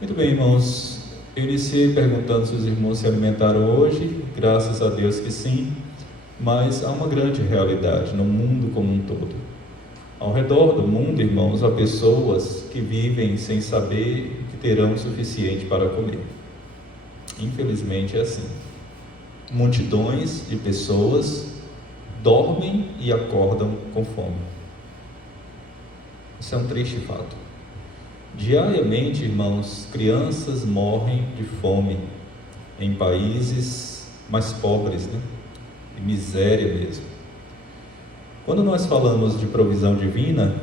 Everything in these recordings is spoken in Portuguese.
Muito bem, irmãos. Eu iniciei perguntando se os irmãos se alimentaram hoje. Graças a Deus que sim. Mas há uma grande realidade no mundo como um todo. Ao redor do mundo, irmãos, há pessoas que vivem sem saber que terão o suficiente para comer. Infelizmente é assim. Multidões de pessoas dormem e acordam com fome. Isso é um triste fato. Diariamente, irmãos, crianças morrem de fome em países mais pobres, né? De miséria mesmo. Quando nós falamos de provisão divina,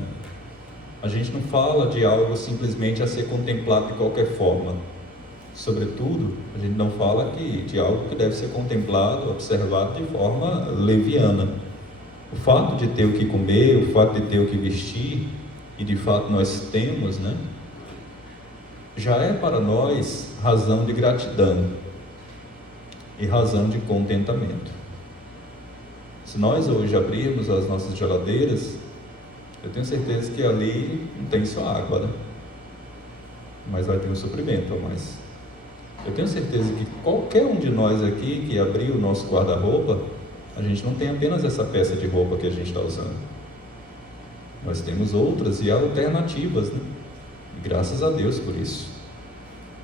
a gente não fala de algo simplesmente a ser contemplado de qualquer forma. Sobretudo, a gente não fala de algo que deve ser contemplado, observado de forma leviana. O fato de ter o que comer, o fato de ter o que vestir, e de fato nós temos, né? Já é para nós razão de gratidão e razão de contentamento. Se nós hoje abrirmos as nossas geladeiras, eu tenho certeza que ali não tem só água, né? Mas vai ter um suprimento a mais. Eu tenho certeza que qualquer um de nós aqui que abrir o nosso guarda-roupa, a gente não tem apenas essa peça de roupa que a gente está usando. Nós temos outras e alternativas, né? E graças a Deus por isso.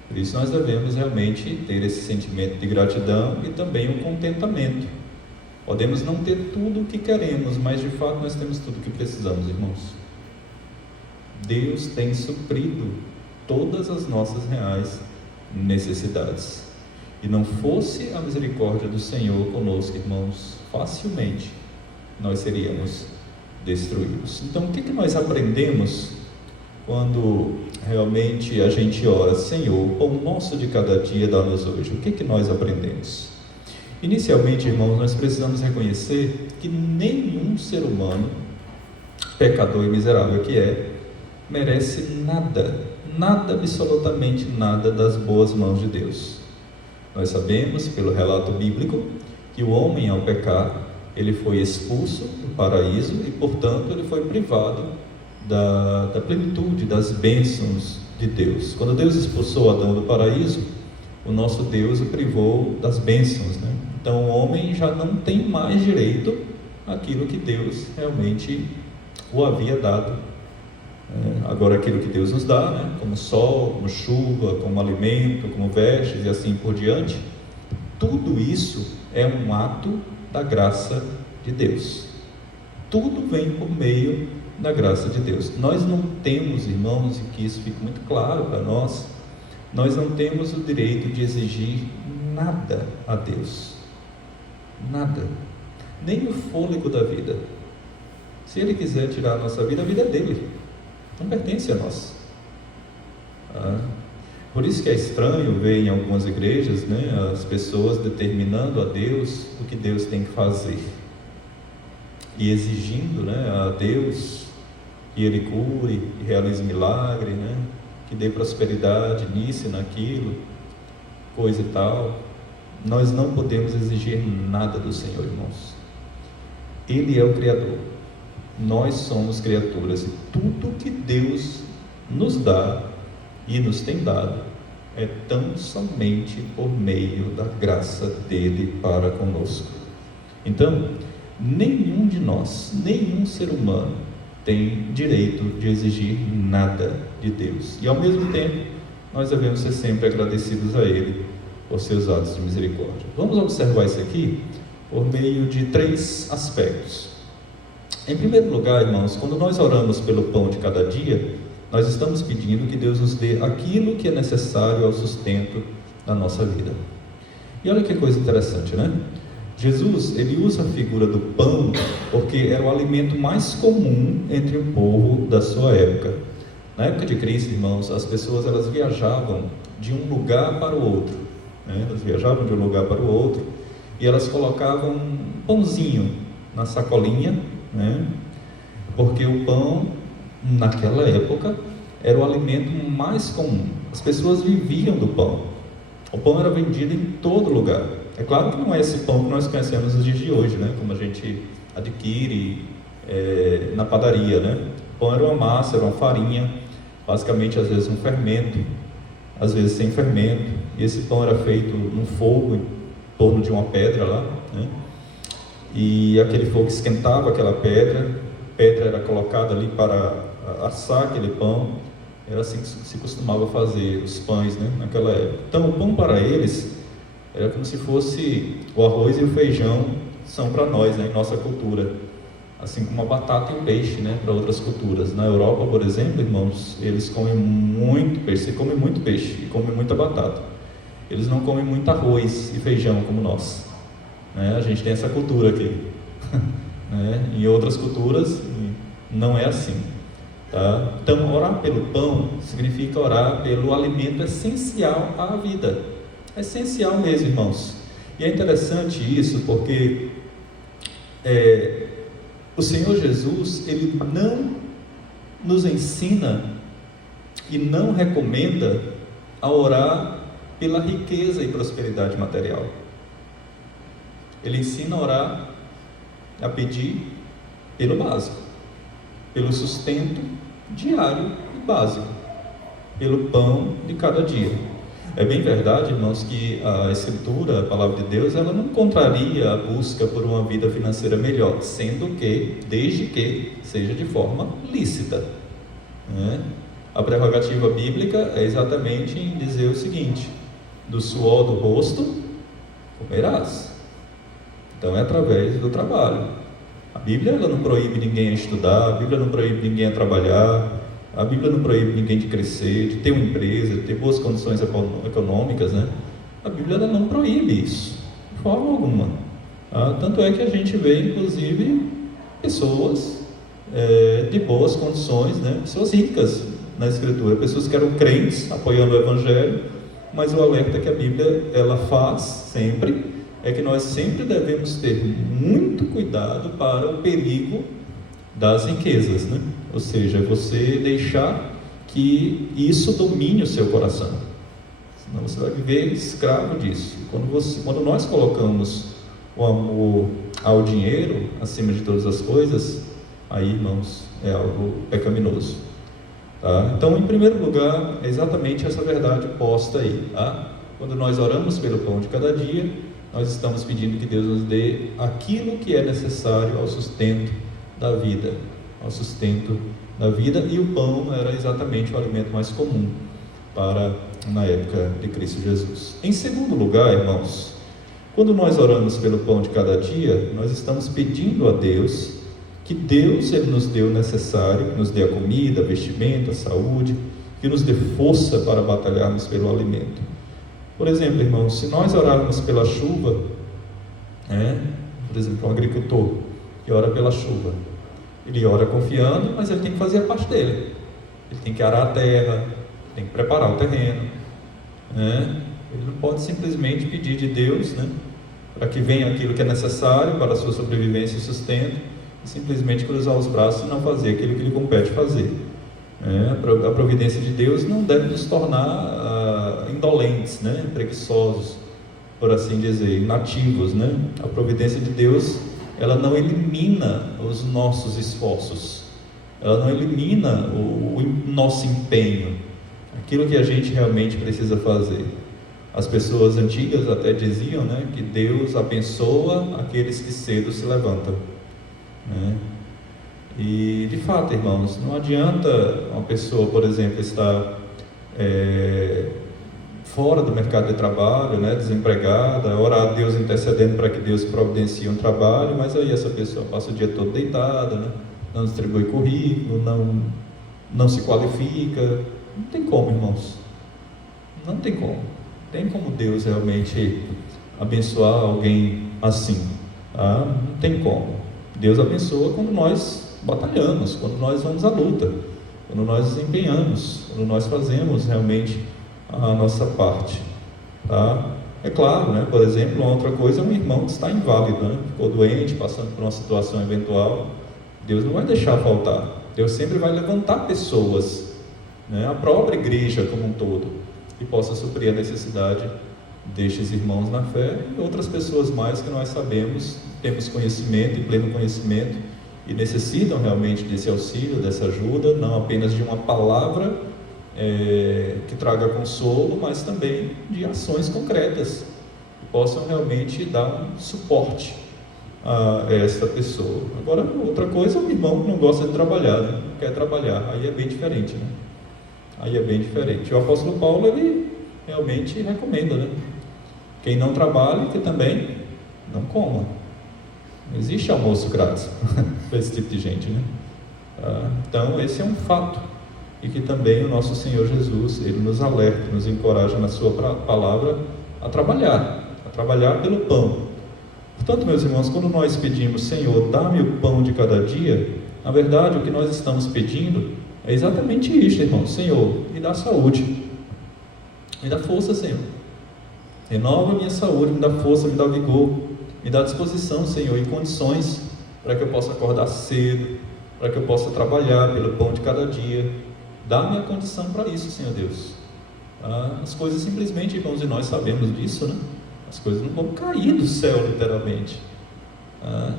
Por isso nós devemos realmente ter esse sentimento de gratidão e também o contentamento. Podemos não ter tudo o que queremos, mas de fato nós temos tudo o que precisamos, irmãos. Deus tem suprido todas as nossas reais necessidades. E não fosse a misericórdia do Senhor conosco, irmãos, facilmente nós seríamos destruídos. Então, o que nós aprendemos quando realmente a gente ora: Senhor, o pão nosso de cada dia dá-nos hoje? O que nós aprendemos? Inicialmente, irmãos, nós precisamos reconhecer que nenhum ser humano, pecador e miserável que é, merece nada, absolutamente nada das boas mãos de Deus. Nós sabemos, pelo relato bíblico, que o homem, ao pecar, ele foi expulso do paraíso e, portanto, ele foi privado da plenitude, das bênçãos de Deus. Quando Deus expulsou Adão do paraíso, o nosso Deus o privou das bênçãos, né? Então o homem já não tem mais direito àquilo que Deus realmente o havia dado. Agora aquilo que Deus nos dá, né? Como sol, como chuva, como alimento, como vestes e assim por diante, tudo isso é um ato da graça de Deus. Tudo vem por meio da graça de Deus. Nós não temos, irmãos, e que isso fique muito claro para nós, nós não temos o direito de exigir nada a Deus. Nada. Nem o fôlego da vida. Se Ele quiser tirar a nossa vida, a vida é dele. Não pertence a nós. Por isso que é estranho ver em algumas igrejas, né, as pessoas determinando a Deus o que Deus tem que fazer e exigindo, né, a Deus que Ele cure e realize milagre, né, que dê prosperidade nisso e naquilo, coisa e tal. Nós não podemos exigir nada do Senhor, irmãos. Ele é o Criador. Nós somos criaturas, e tudo que Deus nos dá e nos tem dado é tão somente por meio da graça dele para conosco. Então, nenhum de nós, nenhum ser humano tem direito de exigir nada de Deus. E ao mesmo tempo, nós devemos ser sempre agradecidos a Ele por seus atos de misericórdia. Vamos observar isso aqui por meio de 3 aspectos. Em primeiro lugar, irmãos, quando nós oramos pelo pão de cada dia, nós estamos pedindo que Deus nos dê aquilo que é necessário ao sustento da nossa vida. E olha que coisa interessante, né? Jesus, ele usa a figura do pão porque era o alimento mais comum entre o povo da sua época. Na época de Cristo, irmãos, as pessoas elas viajavam de um lugar para o outro, né? Elas viajavam de um lugar para o outro e elas colocavam um pãozinho na sacolinha, né? Porque o pão, naquela época, era o alimento mais comum. As pessoas viviam do pão. O pão era vendido em todo lugar. É claro que não é esse pão que nós conhecemos nos dias de hoje, né? Como a gente adquire na padaria, né? O pão era uma massa, era uma farinha, basicamente às vezes um fermento, às vezes sem fermento, e esse pão era feito no fogo em torno de uma pedra lá, né? E aquele fogo esquentava aquela pedra, a pedra era colocada ali para assar aquele pão. Era assim que se costumava fazer os pães, né, naquela época. Então o pão para eles era como se fosse o arroz e o feijão são para nós, né, em nossa cultura, assim como a batata e o peixe, né, para outras culturas. Na Europa, por exemplo, irmãos, eles comem muito peixe, você come muito peixe e come muita batata. Eles não comem muito arroz e feijão como nós, né? A gente tem essa cultura aqui, né? Em outras culturas não é assim, tá? Então, orar pelo pão significa orar pelo alimento essencial à vida, essencial mesmo, irmãos. E é interessante isso porque o Senhor Jesus, Ele não nos ensina e não recomenda a orar pela riqueza e prosperidade material. Ele ensina a orar, a pedir pelo básico, pelo sustento diário e básico, pelo pão de cada dia. É bem verdade, irmãos, que a Escritura, a Palavra de Deus, ela não contraria a busca por uma vida financeira melhor, sendo que, desde que seja de forma lícita, né? A prerrogativa bíblica é exatamente em dizer o seguinte: do suor do rosto comerás. Então é através do trabalho. A Bíblia ela não proíbe ninguém a estudar, a Bíblia não proíbe ninguém a trabalhar, a Bíblia não proíbe ninguém de crescer, de ter uma empresa, de ter boas condições econômicas, né? A Bíblia ela não proíbe isso, de forma alguma. Tanto é que a gente vê, inclusive, pessoas de boas condições, né? Pessoas ricas na Escritura, pessoas que eram crentes, apoiando o Evangelho, mas o alerta que a Bíblia ela faz sempre é que nós sempre devemos ter muito cuidado para o perigo das riquezas, né? Ou seja, você deixar que isso domine o seu coração, senão você vai viver escravo disso. Quando nós colocamos o amor ao dinheiro acima de todas as coisas, aí, irmãos, é algo pecaminoso, tá? Então, em primeiro lugar, é exatamente essa verdade posta aí, tá? Quando nós oramos pelo pão de cada dia, nós estamos pedindo que Deus nos dê aquilo que é necessário ao sustento da vida, e o pão era exatamente o alimento mais comum na época de Cristo Jesus. Em segundo lugar, irmãos, quando nós oramos pelo pão de cada dia, nós estamos pedindo a Deus que Deus Ele nos dê o necessário, que nos dê a comida, a vestimenta, a saúde, que nos dê força para batalharmos pelo alimento. Por exemplo, irmãos, se nós orarmos pela chuva, por exemplo, um agricultor que ora pela chuva, ele ora confiando, mas ele tem que fazer a parte dele. Ele tem que arar a terra, tem que preparar o terreno, né? Ele não pode simplesmente pedir de Deus, né, para que venha aquilo que é necessário para a sua sobrevivência e sustento, e simplesmente cruzar os braços e não fazer aquilo que lhe compete fazer. A providência de Deus não deve nos tornar indolentes, né, preguiçosos, por assim dizer, inativos, né? A providência de Deus, ela não elimina os nossos esforços, ela não elimina o nosso empenho, aquilo que a gente realmente precisa fazer. As pessoas antigas até diziam, né, que Deus abençoa aqueles que cedo se levantam, né? E de fato, irmãos, não adianta uma pessoa, por exemplo, estar fora do mercado de trabalho, né, desempregada, orar a Deus intercedendo para que Deus providencie um trabalho, mas aí essa pessoa passa o dia todo deitada, né, não distribui currículo, não se qualifica. Não tem como, irmãos, não tem como. Tem como Deus realmente abençoar alguém assim, tá? Não tem como. Deus abençoa quando nós batalhamos, quando nós vamos à luta, quando nós nos empenhamos, quando nós fazemos realmente a nossa parte, tá? É claro, né? Por exemplo, uma outra coisa é um irmão que está inválido, né? Ficou doente, passando por uma situação eventual. Deus não vai deixar faltar. Deus sempre vai levantar pessoas, né? A própria igreja como um todo, que possa suprir a necessidade destes irmãos na fé e outras pessoas mais que nós sabemos, temos conhecimento e pleno conhecimento e necessitam realmente desse auxílio, dessa ajuda, não apenas de uma palavra que traga consolo, mas também de ações concretas que possam realmente dar um suporte a esta pessoa. Agora, outra coisa, o irmão que não gosta de trabalhar, né? Não quer trabalhar, aí é bem diferente, né? Aí é bem diferente. O apóstolo Paulo, ele realmente recomenda, né? Quem não trabalha, que também não coma. Não existe almoço grátis para esse tipo de gente, né? Então, esse é um fato, e que também o nosso Senhor Jesus, ele nos alerta, nos encoraja na sua palavra a trabalhar pelo pão. Portanto, meus irmãos, quando nós pedimos, Senhor, dá-me o pão de cada dia, na verdade, o que nós estamos pedindo é exatamente isso, irmão. Senhor, me dá saúde, me dá força, Senhor. Renova a minha saúde, me dá força, me dá vigor, me dá disposição, Senhor, e condições para que eu possa acordar cedo, para que eu possa trabalhar pelo pão de cada dia. Dá-me a condição para isso, Senhor Deus. As coisas simplesmente, irmãos, e nós sabemos disso, né? As coisas não vão cair do céu, literalmente.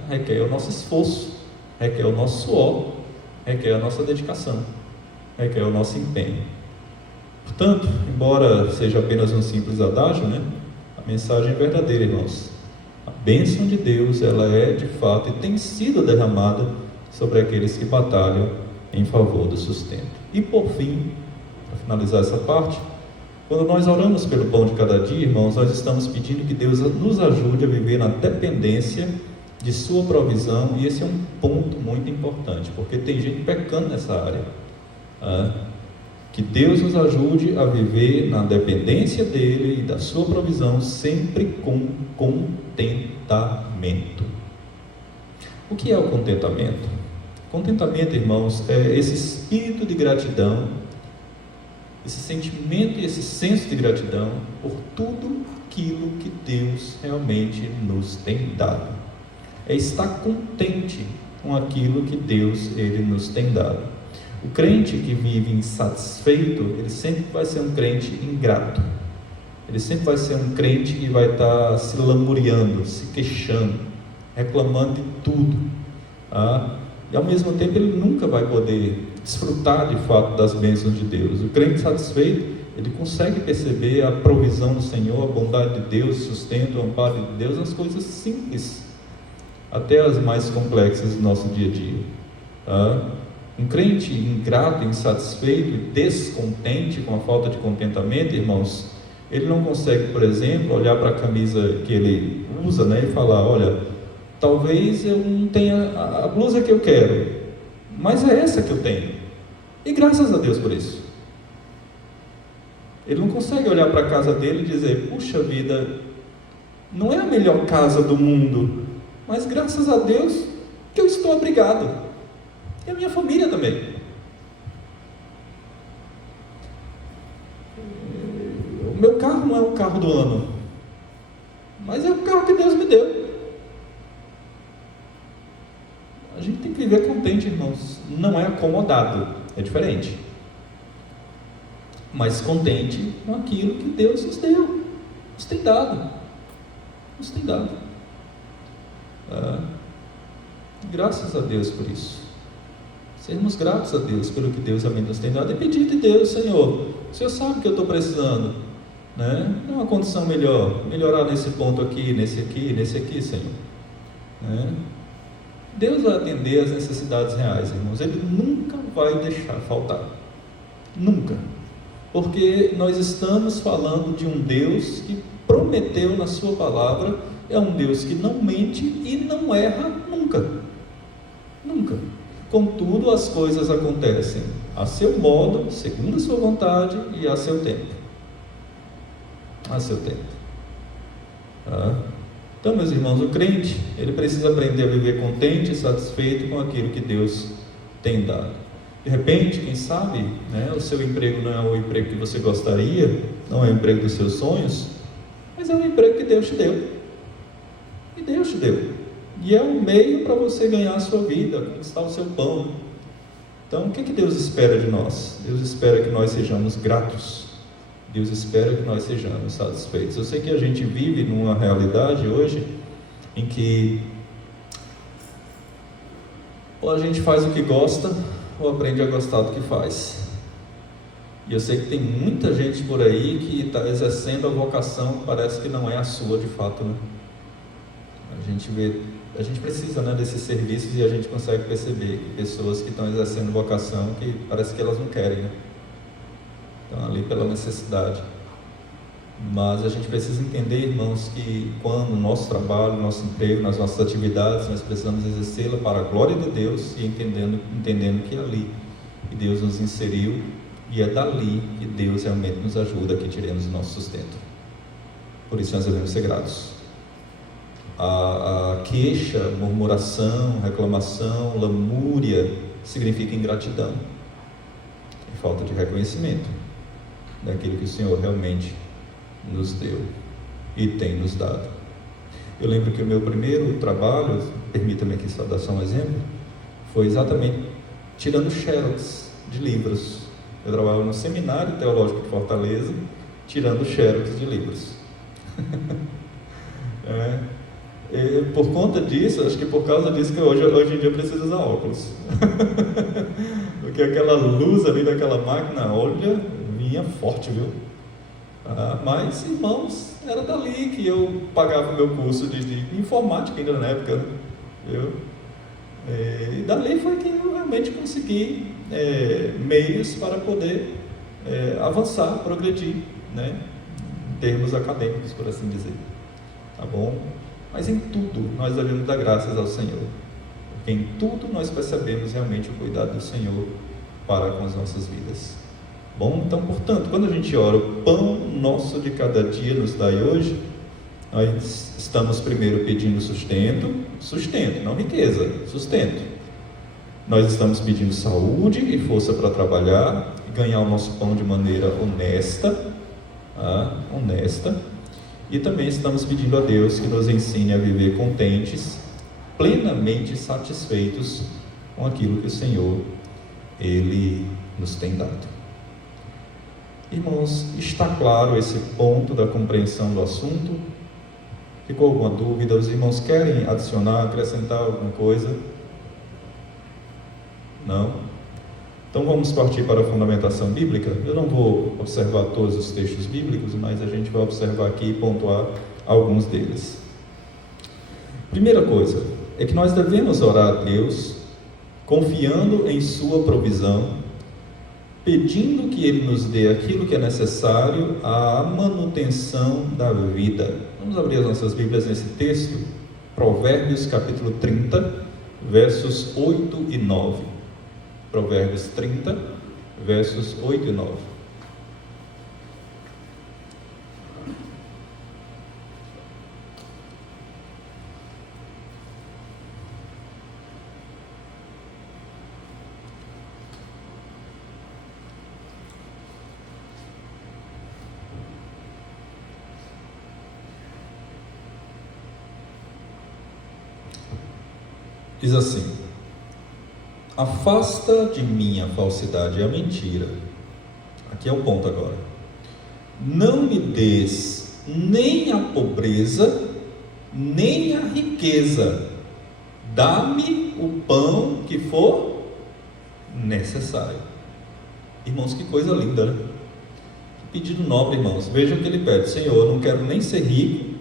Requer o nosso esforço, requer o nosso suor, requer a nossa dedicação, requer o nosso empenho. Portanto, embora seja apenas um simples adágio, né? A mensagem é verdadeira, irmãos. A bênção de Deus, ela é de fato e tem sido derramada sobre aqueles que batalham em favor do sustento. E por fim, para finalizar essa parte, quando nós oramos pelo pão de cada dia, irmãos, nós estamos pedindo que Deus nos ajude a viver na dependência de sua provisão, e esse é um ponto muito importante, porque tem gente pecando nessa área. Que Deus nos ajude a viver na dependência dele e da sua provisão, sempre com contentamento. O que é o contentamento? Contentamento, irmãos, é esse espírito de gratidão, esse sentimento e esse senso de gratidão por tudo aquilo que Deus realmente nos tem dado. É estar contente com aquilo que Deus ele nos tem dado. O crente que vive insatisfeito, ele sempre vai ser um crente ingrato. Ele sempre vai ser um crente que vai estar se lamuriando, se queixando, reclamando de tudo. E ao mesmo tempo ele nunca vai poder desfrutar de fato das bênçãos de Deus. O crente satisfeito, ele consegue perceber a provisão do Senhor, a bondade de Deus, o sustento, o amparo de Deus, as coisas simples, até as mais complexas do nosso dia a dia. Um crente ingrato, insatisfeito e descontente com a falta de contentamento, irmãos, ele não consegue, por exemplo, olhar para a camisa que ele usa, né, e falar, olha, talvez eu não tenha a blusa que eu quero, mas é essa que eu tenho, e graças a Deus por isso. Ele não consegue olhar para a casa dele e dizer, puxa vida, não é a melhor casa do mundo, mas graças a Deus que eu estou abrigado, e a minha família também. O meu carro não é o carro do ano, mas é o carro que Deus me deu. A gente tem que viver contente, irmãos. Não é acomodado, é diferente, mas contente com aquilo que Deus nos deu, nos tem dado, nos tem dado. Graças a Deus por isso. Sermos gratos a Deus pelo que Deus realmente nos tem dado e pedir de Deus, Senhor, o Senhor sabe que eu estou precisando, né? Dá uma condição melhorar nesse ponto aqui, nesse aqui, Senhor, né? Deus vai atender as necessidades reais, irmãos. Ele nunca vai deixar faltar, nunca, porque nós estamos falando de um Deus que prometeu na sua palavra, é um Deus que não mente e não erra nunca, nunca. Contudo, as coisas acontecem a seu modo, segundo a sua vontade e a seu tempo. A seu tempo. Então, meus irmãos, o crente, ele precisa aprender a viver contente e satisfeito com aquilo que Deus tem dado. De repente, quem sabe, né, o seu emprego não é o emprego que você gostaria, não é o emprego dos seus sonhos, mas é o emprego que Deus te deu. E Deus te deu. E é um meio para você ganhar a sua vida, conquistar o seu pão. Então, o que Deus espera de nós? Deus espera que nós sejamos gratos. Deus espera que nós sejamos satisfeitos. Eu sei que a gente vive numa realidade hoje em que ou a gente faz o que gosta, ou aprende a gostar do que faz. E eu sei que tem muita gente por aí que está exercendo a vocação que parece que não é a sua de fato, né? A gente precisa, né, desses serviços, e a gente consegue perceber que pessoas que estão exercendo vocação que parece que elas não querem, né? Estão ali pela necessidade. Mas a gente precisa entender, irmãos, que quando o nosso trabalho, o nosso emprego, nas nossas atividades, nós precisamos exercê-la para a glória de Deus, e entendendo que é ali que Deus nos inseriu, e é dali que Deus realmente nos ajuda, que tiremos o nosso sustento. Por isso nós devemos ser gratos. A queixa, murmuração, reclamação, lamúria significa ingratidão e falta de reconhecimento daquilo que o Senhor realmente nos deu e tem nos dado. Eu lembro que o meu primeiro trabalho, permita-me aqui só dar só um exemplo, foi exatamente tirando xerox de livros. Eu trabalhava no Seminário Teológico de Fortaleza, tirando xerox de livros. Por conta disso, acho que por causa disso que hoje em dia eu preciso usar óculos. Porque aquela luz ali daquela máquina, olha, vinha forte, viu? Mas, irmãos, era dali que eu pagava o meu curso de informática ainda na época, né? E dali foi que eu realmente consegui meios para poder avançar, progredir, né? Em termos acadêmicos, por assim dizer. Tá bom? Mas em tudo nós devemos dar graças ao Senhor, porque em tudo nós percebemos realmente o cuidado do Senhor para com as nossas vidas. Bom, então, portanto, quando a gente ora, o pão nosso de cada dia nos dai hoje, nós estamos primeiro pedindo sustento, não riqueza, sustento. Nós estamos pedindo saúde e força para trabalhar e ganhar o nosso pão de maneira honesta, e também estamos pedindo a Deus que nos ensine a viver contentes, plenamente satisfeitos com aquilo que o Senhor, Ele nos tem dado. Irmãos, está claro esse ponto da compreensão do assunto? Ficou alguma dúvida? Os irmãos querem adicionar, acrescentar alguma coisa? Não? Então vamos partir para a fundamentação bíblica. Eu não vou observar todos os textos bíblicos, mas a gente vai observar aqui e pontuar alguns deles. Primeira coisa, é que nós devemos orar a Deus, confiando em sua provisão, pedindo que Ele nos dê aquilo que é necessário à manutenção da vida. Vamos abrir as nossas Bíblias nesse texto, Provérbios capítulo 30, versos 8 e 9. Provérbios 30, versos 8 e 9. Diz assim: afasta de mim a falsidade e a mentira. Aqui é o ponto agora. Não me des nem a pobreza, nem a riqueza. Dá-me o pão que for necessário. Irmãos, que coisa linda, né? Que pedido nobre, irmãos. Vejam o que ele pede: Senhor, eu não quero nem ser rico,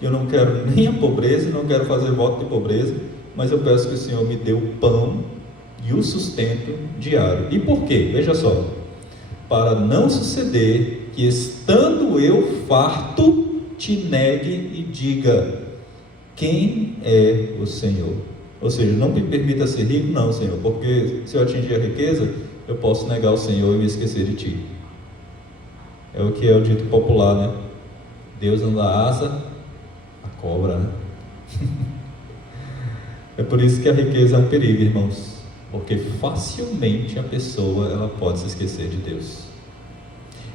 eu não quero nem a pobreza, não quero fazer voto de pobreza, mas eu peço que o Senhor me dê o pão e o sustento diário. E por quê? Veja só: para não suceder que, estando eu farto, te negue e diga: quem é o Senhor? Ou seja, não me permita ser rico, não, Senhor, porque se eu atingir a riqueza, eu posso negar o Senhor e me esquecer de Ti. É o que é o dito popular, né? Deus não dá asa à cobra, né? É por isso que a riqueza é um perigo, irmãos, porque facilmente a pessoa ela pode se esquecer de Deus.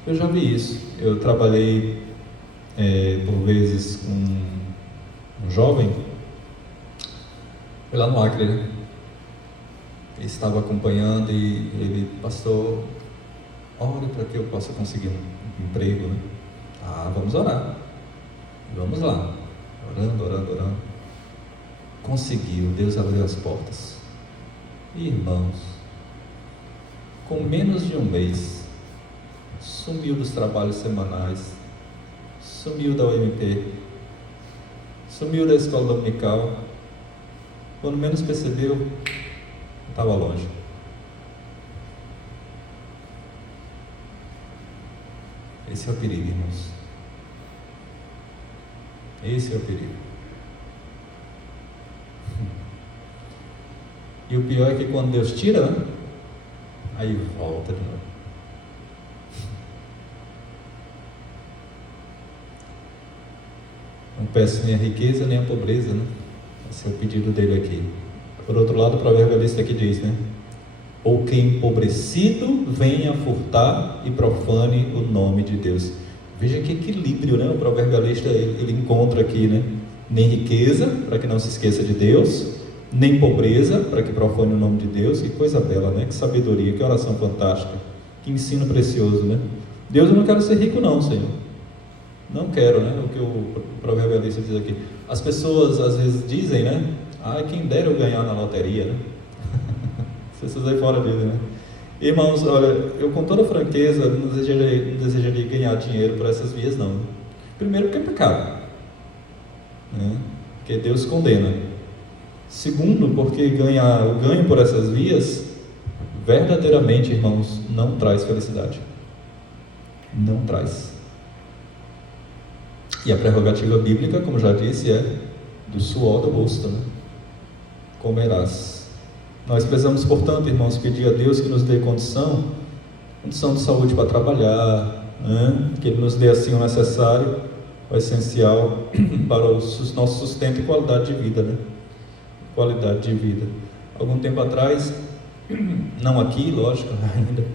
Eu já vi isso. Eu trabalhei por vezes com um jovem, foi lá no Acre, né? Ele estava acompanhando e ele: pastor, ore para que eu possa conseguir um emprego, né? Vamos orar, vamos lá, orando. Conseguiu, Deus abriu as portas. Irmãos, com menos de um mês, sumiu dos trabalhos semanais, sumiu da UMP, sumiu da escola dominical. Quando menos percebeu, estava longe. Esse é o perigo, irmãos. Esse é o perigo. E o pior é que quando Deus tira, né? Aí volta de novo. Não peço nem a riqueza nem a pobreza, né? Esse é o pedido dele aqui. Por outro lado, o proverbialista aqui diz, né? Ou que empobrecido venha furtar e profane o nome de Deus. Veja que equilíbrio, né? O proverbialista ele encontra aqui, né? Nem riqueza, para que não se esqueça de Deus, nem pobreza, para que profane o nome de Deus. Que coisa bela, né? Que sabedoria, que oração fantástica, que ensino precioso, né? Deus, eu não quero ser rico não, Senhor. Não quero, né? O que o proverbialista diz aqui. As pessoas às vezes dizem, né? Quem dera eu ganhar na loteria, né? As pessoas aí fora dizem, né? Irmãos, olha, eu com toda franqueza não desejaria ganhar dinheiro por essas vias, não. Primeiro, porque é pecado, né? Porque Deus condena. Segundo, porque o ganho por essas vias, verdadeiramente, irmãos, não traz felicidade. Não traz. E a prerrogativa bíblica, como já disse, é do suor do rosto, né? Comerás. Nós precisamos, portanto, irmãos, pedir a Deus que nos dê condição de saúde para trabalhar, né? Que Ele nos dê assim o necessário, o essencial para o nosso sustento e qualidade de vida, né? Qualidade de vida. Algum tempo atrás, não aqui, lógico, ainda,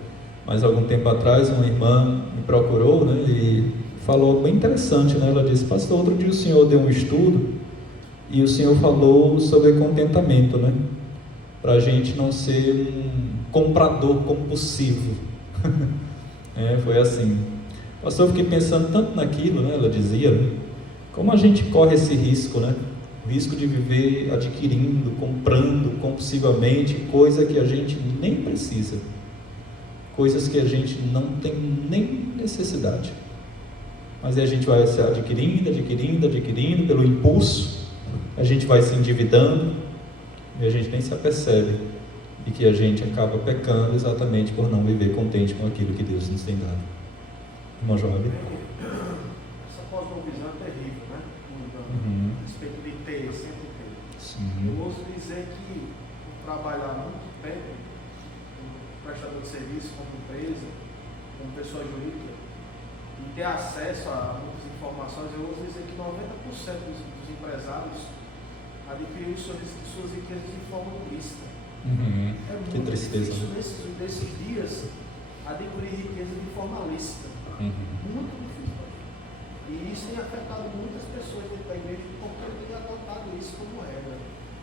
mas algum tempo atrás, uma irmã me procurou, né? E falou algo bem interessante, né? Ela disse: pastor, outro dia o senhor deu um estudo e o senhor falou sobre contentamento, né? Para a gente não ser um comprador compulsivo. Foi assim. Pastor, eu fiquei pensando tanto naquilo, né? Ela dizia, né? Como a gente corre esse risco, né? O risco de viver adquirindo, comprando compulsivamente coisa que a gente nem precisa, coisas que a gente não tem nem necessidade, mas aí a gente vai se adquirindo pelo impulso, a gente vai se endividando e a gente nem se apercebe e que a gente acaba pecando exatamente por não viver contente com aquilo que Deus nos tem dado. Irmão Joab? Essa cosmovisão é terrível, né? A respeito de ter, sempre ter. Sim. Eu ouso dizer que trabalhar muito tempo como prestador de serviço, como empresa, como pessoa jurídica, e ter acesso a muitas informações, eu ouso dizer que 90% dos empresários adquiriram suas riquezas de forma ilícita. É que muito tristeza. difícil nesses dias adquirir riqueza de forma lícita. Muito difícil. E isso tem afetado muitas pessoas dentro da igreja porque tem adotado isso como regra.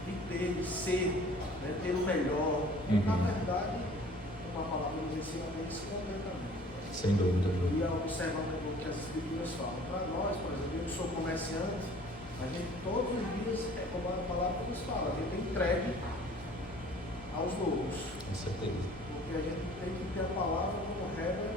De ter, de ser, né, ter o melhor. Na verdade, uma palavra nos ensina isso completamente. Sem dúvida. E observando o que as escrituras falam. Para nós, por exemplo, eu que sou comerciante, a gente todos os dias, como a palavra nos fala, a gente é entregue aos loucos. Com certeza. Porque a gente tem que ter a palavra como regra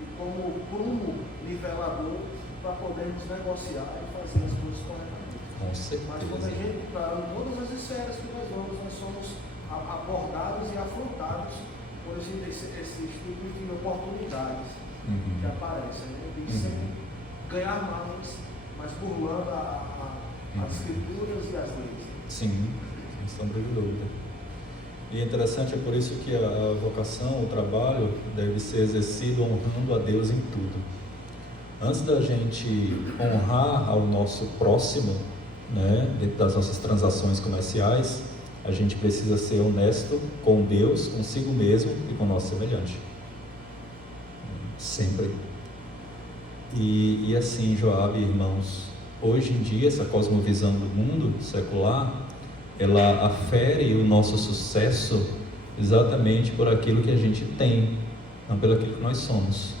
e como prumo nivelador para podermos negociar e fazer as coisas corretamente. Com certeza. Mas quando a gente, para todas as esferas que nós vamos, nós somos abordados e afrontados por esse tipo de oportunidades que aparecem, né? De sempre ganhar mais, mas burlando as escrituras e as leis. Sim, sem sombra de dúvida. E é interessante, é por isso que a vocação, o trabalho, deve ser exercido honrando a Deus em tudo. Antes da gente honrar ao nosso próximo, né, dentro das nossas transações comerciais, a gente precisa ser honesto com Deus, consigo mesmo e com o nosso semelhante. Sempre. E assim, Joab, irmãos, hoje em dia, essa cosmovisão do mundo secular, ela afere o nosso sucesso exatamente por aquilo que a gente tem, não pelo aquilo que nós somos.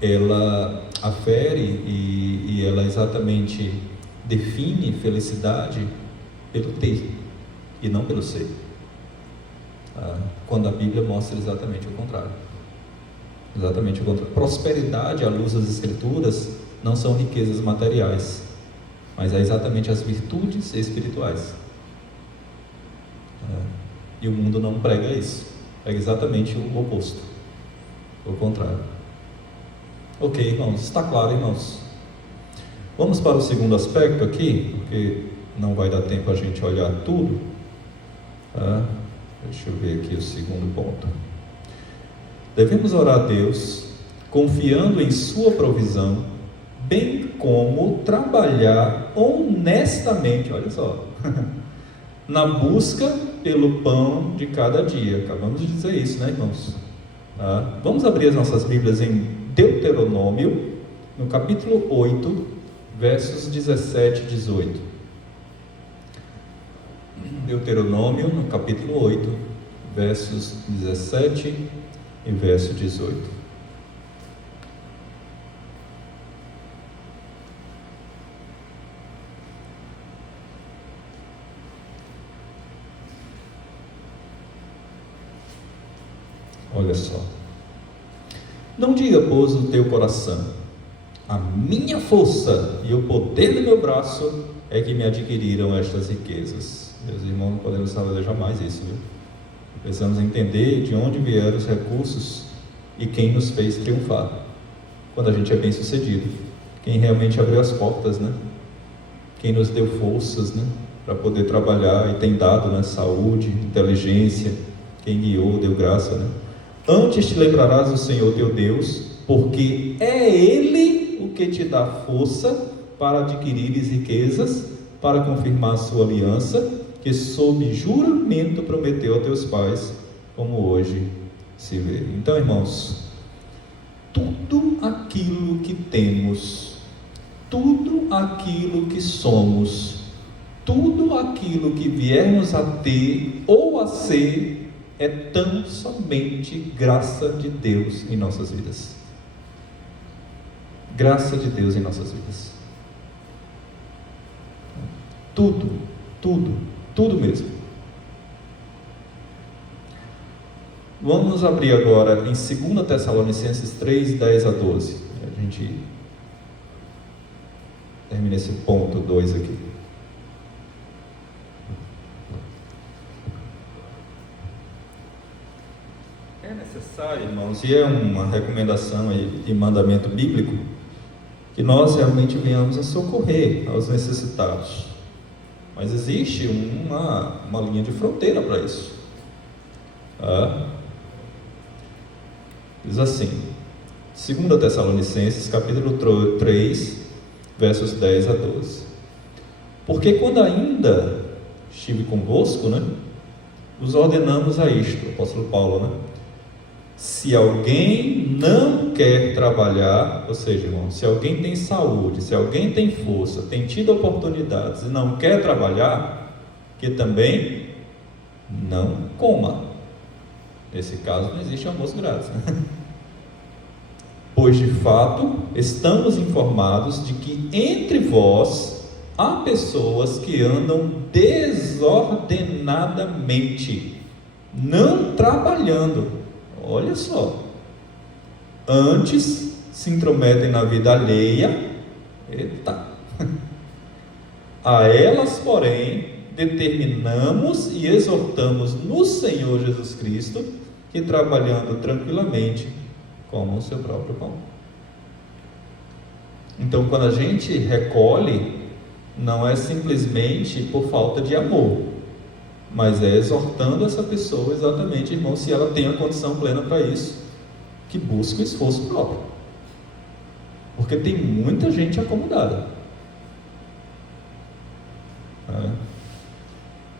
Ela afere e ela exatamente define felicidade pelo ter e não pelo ser, quando a Bíblia mostra exatamente o contrário. Exatamente o contrário. Prosperidade, à luz das Escrituras, não são riquezas materiais, mas é exatamente as virtudes espirituais. E o mundo não prega isso, prega exatamente o oposto, o contrário. Ok, irmãos, está claro, irmãos? Vamos para o segundo aspecto aqui, porque não vai dar tempo a gente olhar tudo. Deixa eu ver aqui o segundo ponto. Devemos orar a Deus, confiando em sua provisão, bem como trabalhar honestamente, olha só, na busca pelo pão de cada dia. Acabamos de dizer isso, né, irmãos? Vamos abrir as nossas Bíblias em Deuteronômio, no capítulo 8, versos 17 e 18. Deuteronômio, no capítulo 8, versos 17 e verso 18. Olha só. Não diga, pois, no teu coração: a minha força e o poder do meu braço é que me adquiriram estas riquezas. Meus irmãos, não podemos fazer jamais isso, viu? Precisamos entender de onde vieram os recursos e quem nos fez triunfar. Quando a gente é bem sucedido, quem realmente abriu as portas, né? Quem nos deu forças, né? Para poder trabalhar e tem dado, né? Saúde, inteligência, quem guiou, deu graça, né? Antes te lembrarás do Senhor teu Deus, porque é Ele o que te dá força para adquirires riquezas, para confirmar a sua aliança, que sob juramento prometeu a teus pais, como hoje se vê. Então, irmãos, tudo aquilo que temos, tudo aquilo que somos, tudo aquilo que viermos a ter ou a ser, é tão somente graça de Deus em nossas vidas. Graça de Deus em nossas vidas. Tudo mesmo. Vamos abrir agora em 2 Tessalonicenses 3, 10 a 12. A gente termina esse ponto 2 aqui. É necessário, irmãos, e é uma recomendação e mandamento bíblico, que nós realmente venhamos a socorrer aos necessitados. Mas existe uma linha de fronteira para isso. Diz assim, 2 Tessalonicenses, capítulo 3, versos 10 a 12. Porque quando ainda estive convosco, né, vos ordenamos a isto, o apóstolo Paulo, né? Se alguém não quer trabalhar, ou seja, irmão, se alguém tem saúde, se alguém tem força, tem tido oportunidades e não quer trabalhar, que também não coma. Nesse caso não existe almoço grátis, né? Pois de fato estamos informados de que entre vós há pessoas que andam desordenadamente, não trabalhando. Olha só, antes se intrometem na vida alheia, a elas, porém, determinamos e exortamos no Senhor Jesus Cristo que, trabalhando tranquilamente, comam o seu próprio pão. Então, quando a gente recolhe, não é simplesmente por falta de amor, mas é exortando essa pessoa exatamente, irmão, se ela tem a condição plena para isso, que busque o esforço próprio, porque tem muita gente acomodada.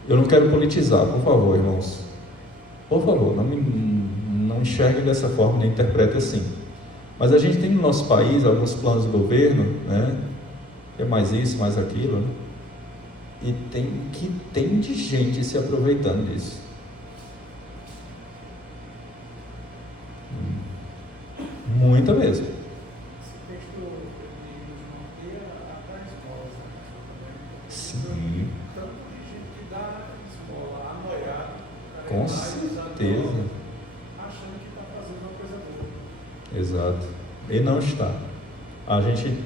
Eu não quero politizar, por favor, irmãos, por favor, não enxergue dessa forma, nem interprete assim. Mas a gente tem no nosso país alguns planos do governo, né? É mais isso, mais aquilo, né? E tem de gente se aproveitando disso. Muita mesmo. Sim. Com certeza. Achando que está fazendo uma coisa boa. Exato. E não está. A gente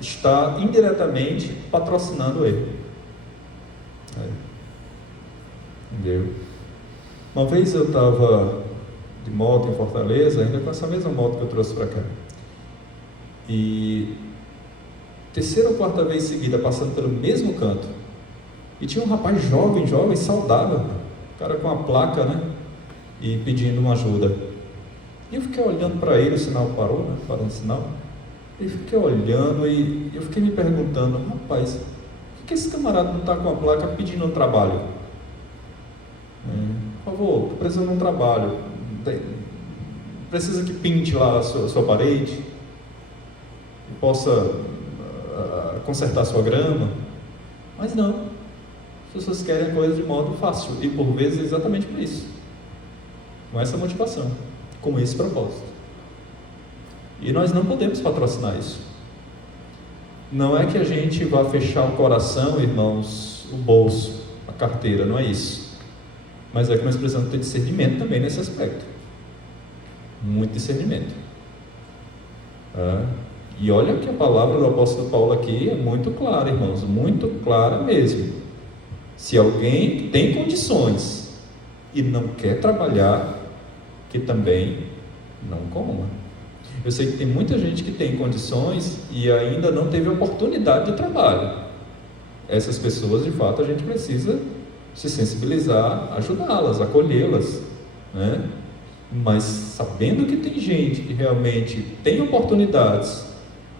está indiretamente patrocinando ele. Entendeu? Uma vez eu estava de moto em Fortaleza, ainda com essa mesma moto que eu trouxe para cá. E terceira ou quarta vez seguida, passando pelo mesmo canto. E tinha um rapaz jovem, saudável, o cara com a placa, né? E pedindo uma ajuda. E eu fiquei olhando para ele, o sinal parou, né? Parou no sinal. E fiquei olhando e eu fiquei me perguntando, rapaz, por que esse camarada não está com a placa pedindo um trabalho? Por favor, estou precisando de um trabalho. Precisa que pinte lá a sua parede, que possa consertar a sua grama. Mas não, as pessoas querem coisas de modo fácil, e por vezes exatamente por isso, com essa motivação, com esse propósito. E nós não podemos patrocinar isso. Não é que a gente vá fechar o coração, irmãos, o bolso, a carteira, não é isso. Mas é que nós precisamos ter discernimento também nesse aspecto. Muito discernimento. E olha que a palavra do apóstolo Paulo aqui é muito clara, irmãos, muito clara mesmo. Se alguém tem condições e não quer trabalhar, que também não coma. Eu sei que tem muita gente que tem condições e ainda não teve oportunidade de trabalho. Essas pessoas, de fato, a gente precisa se sensibilizar, ajudá-las, acolhê-las, né? Mas sabendo que tem gente que realmente tem oportunidades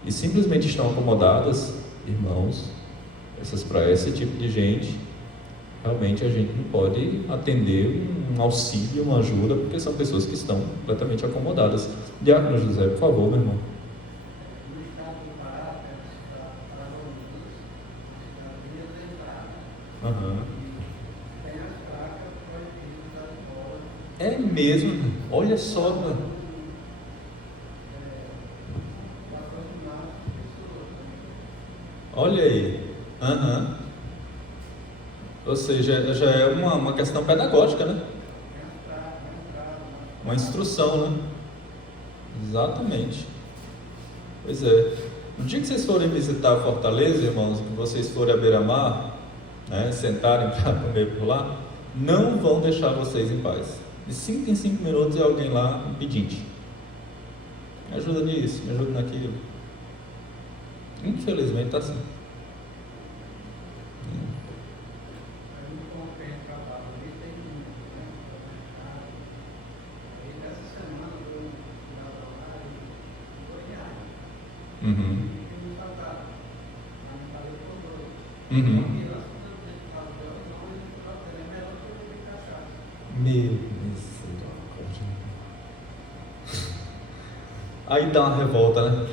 e simplesmente estão acomodadas, irmãos, para esse tipo de gente, realmente a gente não pode atender um auxílio, uma ajuda, porque são pessoas que estão completamente acomodadas. Diácono José, por favor, meu irmão. É mesmo, olha só. Olha aí. Ou seja, já é uma questão pedagógica, né? Uma instrução, né? Exatamente. Pois é. No dia que vocês forem visitar Fortaleza, irmãos, que vocês forem à beira-mar, né, sentarem para comer por lá, não vão deixar vocês em paz. De 5 em 5 minutos é alguém lá, um pedinte. Me ajuda nisso, me ajuda naquilo. Infelizmente está assim. Aí dá uma revolta, né?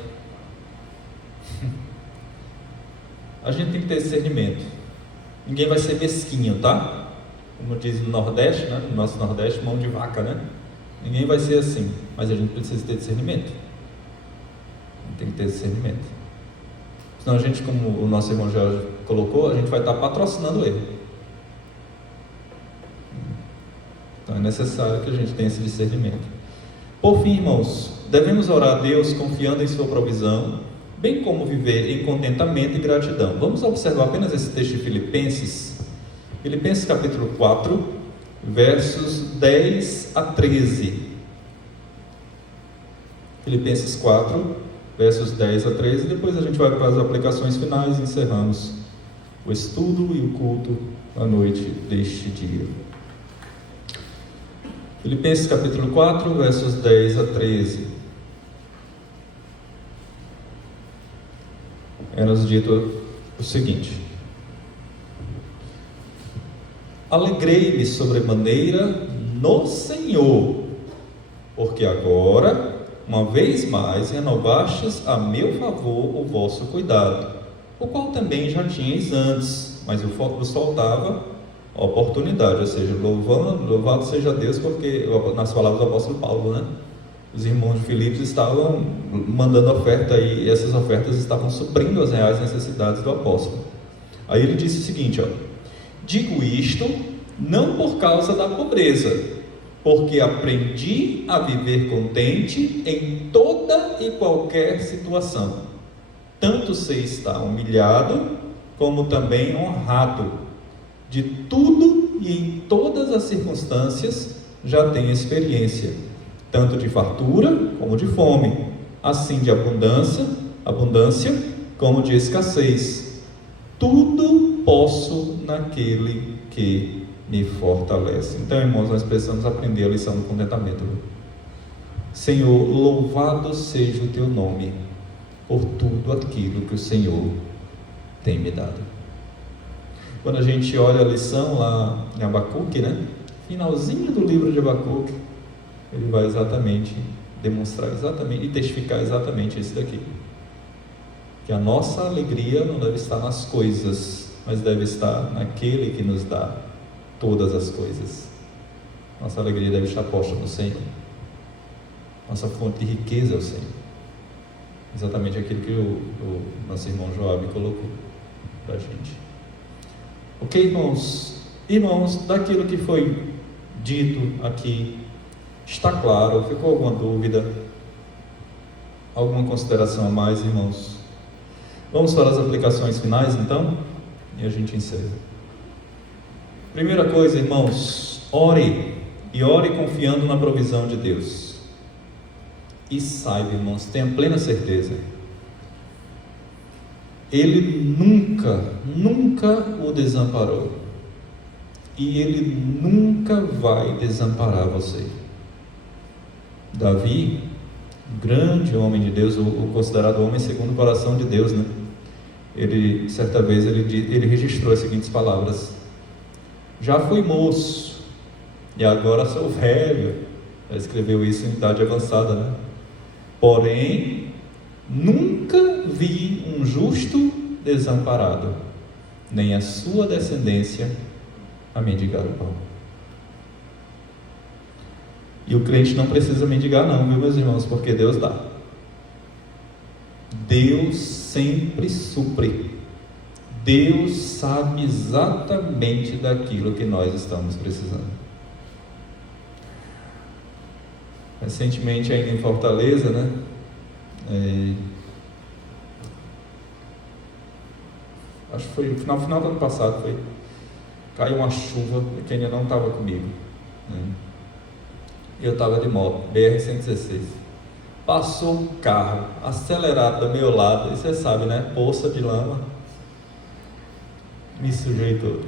A gente tem que ter discernimento. Ninguém vai ser mesquinho, tá? Como diz no Nordeste, né? No nosso Nordeste, mão de vaca, né? Ninguém vai ser assim, mas a gente precisa ter discernimento. A gente tem que ter discernimento. Senão a gente, como o nosso irmão Jorge colocou, a gente vai estar patrocinando ele. Então é necessário que a gente tenha esse discernimento. Por fim, irmãos, devemos orar a Deus confiando em sua provisão, bem como viver em contentamento e gratidão. Vamos observar apenas esse texto de Filipenses. Filipenses capítulo 4, versos 10 a 13. Filipenses 4, versos 10 a 13. Depois a gente vai para as aplicações finais e encerramos o estudo e o culto à noite deste dia. Filipenses capítulo 4, versos 10 a 13. É-nos dito o seguinte: alegrei-me sobremaneira no Senhor, porque agora, uma vez mais, renovastes a meu favor o vosso cuidado, o qual também já tinhais antes, mas vos faltava a oportunidade, ou seja, louvado seja Deus, porque nas palavras do apóstolo Paulo, né? Os irmãos de Filipos estavam mandando oferta e essas ofertas estavam suprindo as reais necessidades do apóstolo. Aí ele disse o seguinte, digo isto não por causa da pobreza, porque aprendi a viver contente em toda e qualquer situação. Tanto sei estar humilhado, como também honrado. De tudo e em todas as circunstâncias já tenho experiência, tanto de fartura como de fome, assim de abundância como de escassez. Tudo posso naquele que me fortalece. Então, irmãos, nós precisamos aprender a lição do contentamento. Senhor, louvado seja o teu nome por tudo aquilo que o Senhor tem me dado. Quando a gente olha a lição lá em Abacuque, né? Finalzinho do livro de Abacuque, ele vai exatamente demonstrar exatamente e testificar exatamente isso daqui. Que a nossa alegria não deve estar nas coisas, mas deve estar naquele que nos dá todas as coisas. Nossa alegria deve estar posta no Senhor. Nossa fonte de riqueza é o Senhor. Exatamente aquilo que o nosso irmão Joab colocou para a gente. Ok, irmãos? Irmãos, daquilo que foi dito aqui, está claro? Ficou alguma dúvida? Alguma consideração a mais, irmãos? Vamos para as aplicações finais, então? E a gente encerra. Primeira coisa, irmãos, ore. E ore confiando na provisão de Deus. E saiba, irmãos, tenha plena certeza, Ele nunca o desamparou. E Ele nunca vai desamparar você. Davi, grande homem de Deus, o considerado homem segundo o coração de Deus, né? Ele, certa vez, ele registrou as seguintes palavras: já fui moço, e agora sou velho. Ele escreveu isso em idade avançada, né? Porém, nunca vi um justo desamparado, nem a sua descendência a mendigar o pão. E o crente não precisa mendigar não, viu, meus irmãos? Porque Deus dá. Deus sempre supre. Deus sabe exatamente daquilo que nós estamos precisando. Recentemente, ainda em Fortaleza, né? Acho que foi no final do ano passado, caiu uma chuva que ainda não estava comigo, né? Eu estava de moto, BR-116, passou um carro acelerado do meu lado, e você sabe, né? Poça de lama, me sujei todo.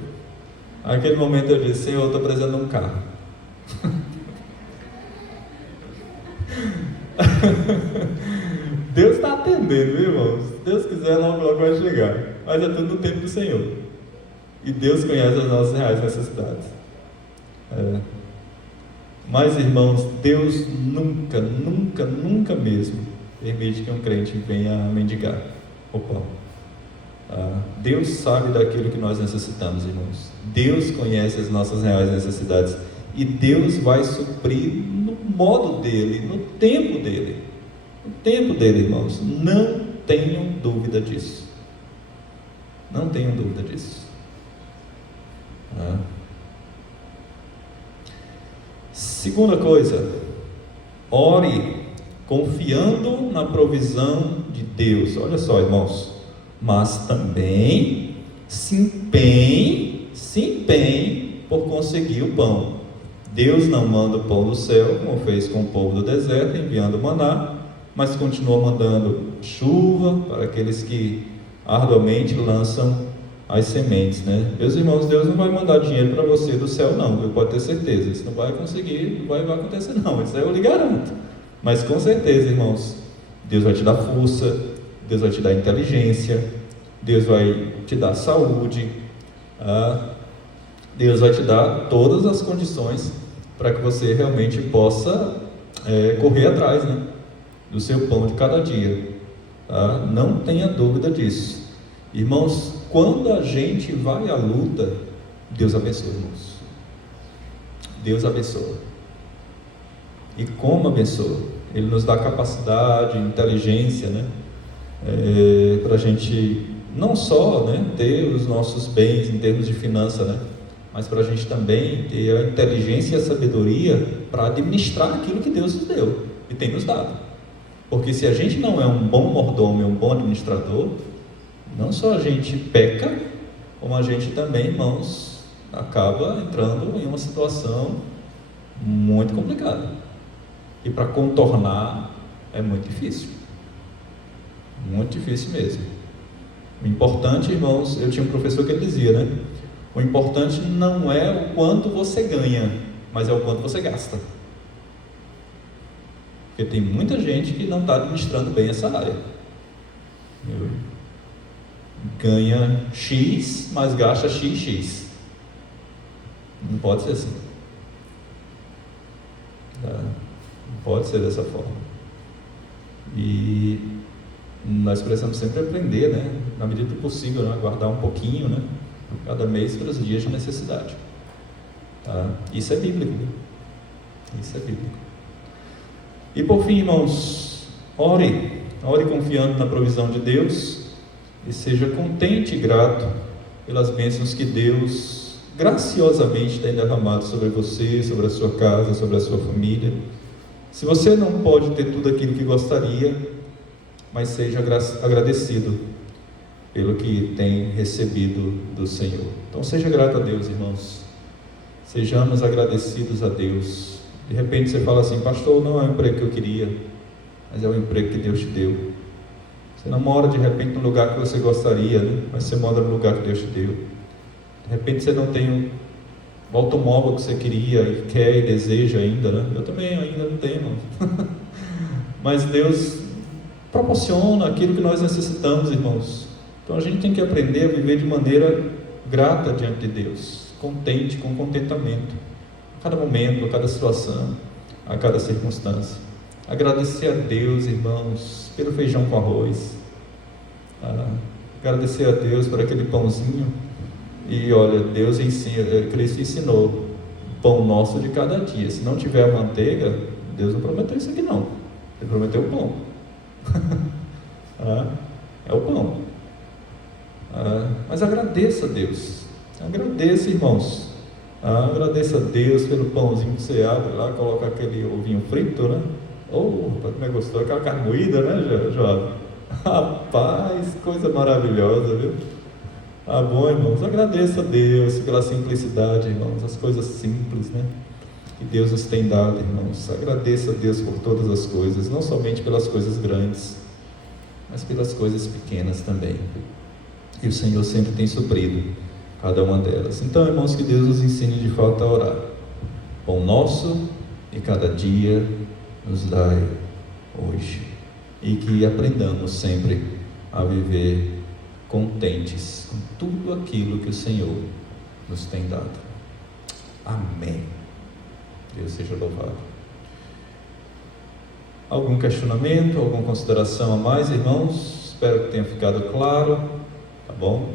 Naquele momento eu disse: Senhor, eu estou precisando de um carro. Deus está atendendo, viu, irmãos? Se Deus quiser, logo vai chegar. Mas é tudo no tempo do Senhor. E Deus conhece as nossas reais necessidades. Mas, irmãos, Deus nunca mesmo permite que um crente venha mendigar o pão. Deus sabe daquilo que nós necessitamos, irmãos. Deus conhece as nossas reais necessidades. E Deus vai suprir no modo dele, no tempo dele. No tempo dele, irmãos. Não tenham dúvida disso. Não tenham dúvida disso. Segunda coisa, ore confiando na provisão de Deus. Olha só, irmãos. Mas também se empenhe por conseguir o pão. Deus não manda o pão do céu, como fez com o povo do deserto, enviando maná, mas continua mandando chuva para aqueles que arduamente lançam as sementes, né? Meus irmãos, Deus não vai mandar dinheiro para você do céu não, viu? Pode ter certeza, isso não vai conseguir, não vai acontecer não, isso aí eu lhe garanto. Mas com certeza, irmãos, Deus vai te dar força, Deus vai te dar inteligência, Deus vai te dar saúde, Deus vai te dar todas as condições para que você realmente possa correr atrás, né, do seu pão de cada dia, tá? Não tenha dúvida disso. Irmãos, quando a gente vai à luta, Deus abençoa, irmãos. Deus abençoa. E como abençoa? Ele nos dá capacidade, inteligência, né, para a gente não só, né, ter os nossos bens em termos de finança, né, mas para a gente também ter a inteligência e a sabedoria para administrar aquilo que Deus nos deu e tem nos dado. Porque se a gente não é um bom mordomo e um bom administrador, não só a gente peca, como a gente também, irmãos, acaba entrando em uma situação muito complicada. E para contornar é muito difícil. Muito difícil mesmo. O importante, irmãos, eu tinha um professor que ele dizia, né? O importante não é o quanto você ganha, mas é o quanto você gasta. Porque tem muita gente que não está administrando bem essa área. Ganha X, mas gasta XX. Não pode ser assim. Não pode ser dessa forma. E nós precisamos sempre aprender, né? Na medida do possível, né? Guardar um pouquinho, né? Cada mês para os dias de necessidade. Tá? Isso é bíblico. Isso é bíblico. E por fim, irmãos, ore confiando na provisão de Deus e seja contente e grato pelas bênçãos que Deus graciosamente tem derramado sobre você, sobre a sua casa, sobre a sua família. Se você não pode ter tudo aquilo que gostaria, mas seja agradecido pelo que tem recebido do Senhor. Então seja grato a Deus, irmãos. Sejamos agradecidos a Deus. De repente você fala assim: pastor, não é o emprego que eu queria, mas é o emprego que Deus te deu. Você não mora de repente no lugar que você gostaria, né? Mas você mora no lugar que Deus te deu. De repente você não tem o automóvel que você queria e quer e deseja ainda, né? Eu também ainda não tenho. Mas Deus proporciona aquilo que nós necessitamos, irmãos. Então a gente tem que aprender a viver de maneira grata diante de Deus, contente, com contentamento, a cada momento, a cada situação, a cada circunstância. Agradecer a Deus, irmãos, pelo feijão com arroz, agradecer a Deus por aquele pãozinho. E olha, Deus ensina, Cristo ensinou o pão nosso de cada dia. Se não tiver manteiga, Deus não prometeu isso aqui não. Ele prometeu o pão. É o pão. Mas agradeça a Deus. Agradeça, irmãos. Agradeça a Deus pelo pãozinho que você abre lá, coloca aquele ovinho frito, né? Como é gostoso, aquela carne moída, né, João? Rapaz, coisa maravilhosa, viu? Bom, irmãos, agradeça a Deus pela simplicidade, irmãos, as coisas simples, né? Que Deus nos tem dado, irmãos. Agradeça a Deus por todas as coisas, não somente pelas coisas grandes, mas pelas coisas pequenas também. E o Senhor sempre tem suprido cada uma delas. Então, irmãos, que Deus nos ensine de fato a orar. Pão nosso e cada dia nos dai hoje. E que aprendamos sempre a viver contentes com tudo aquilo que o Senhor nos tem dado. Amém. Deus seja louvado. Algum questionamento, alguma consideração a mais, irmãos? Espero que tenha ficado claro. Tá bom?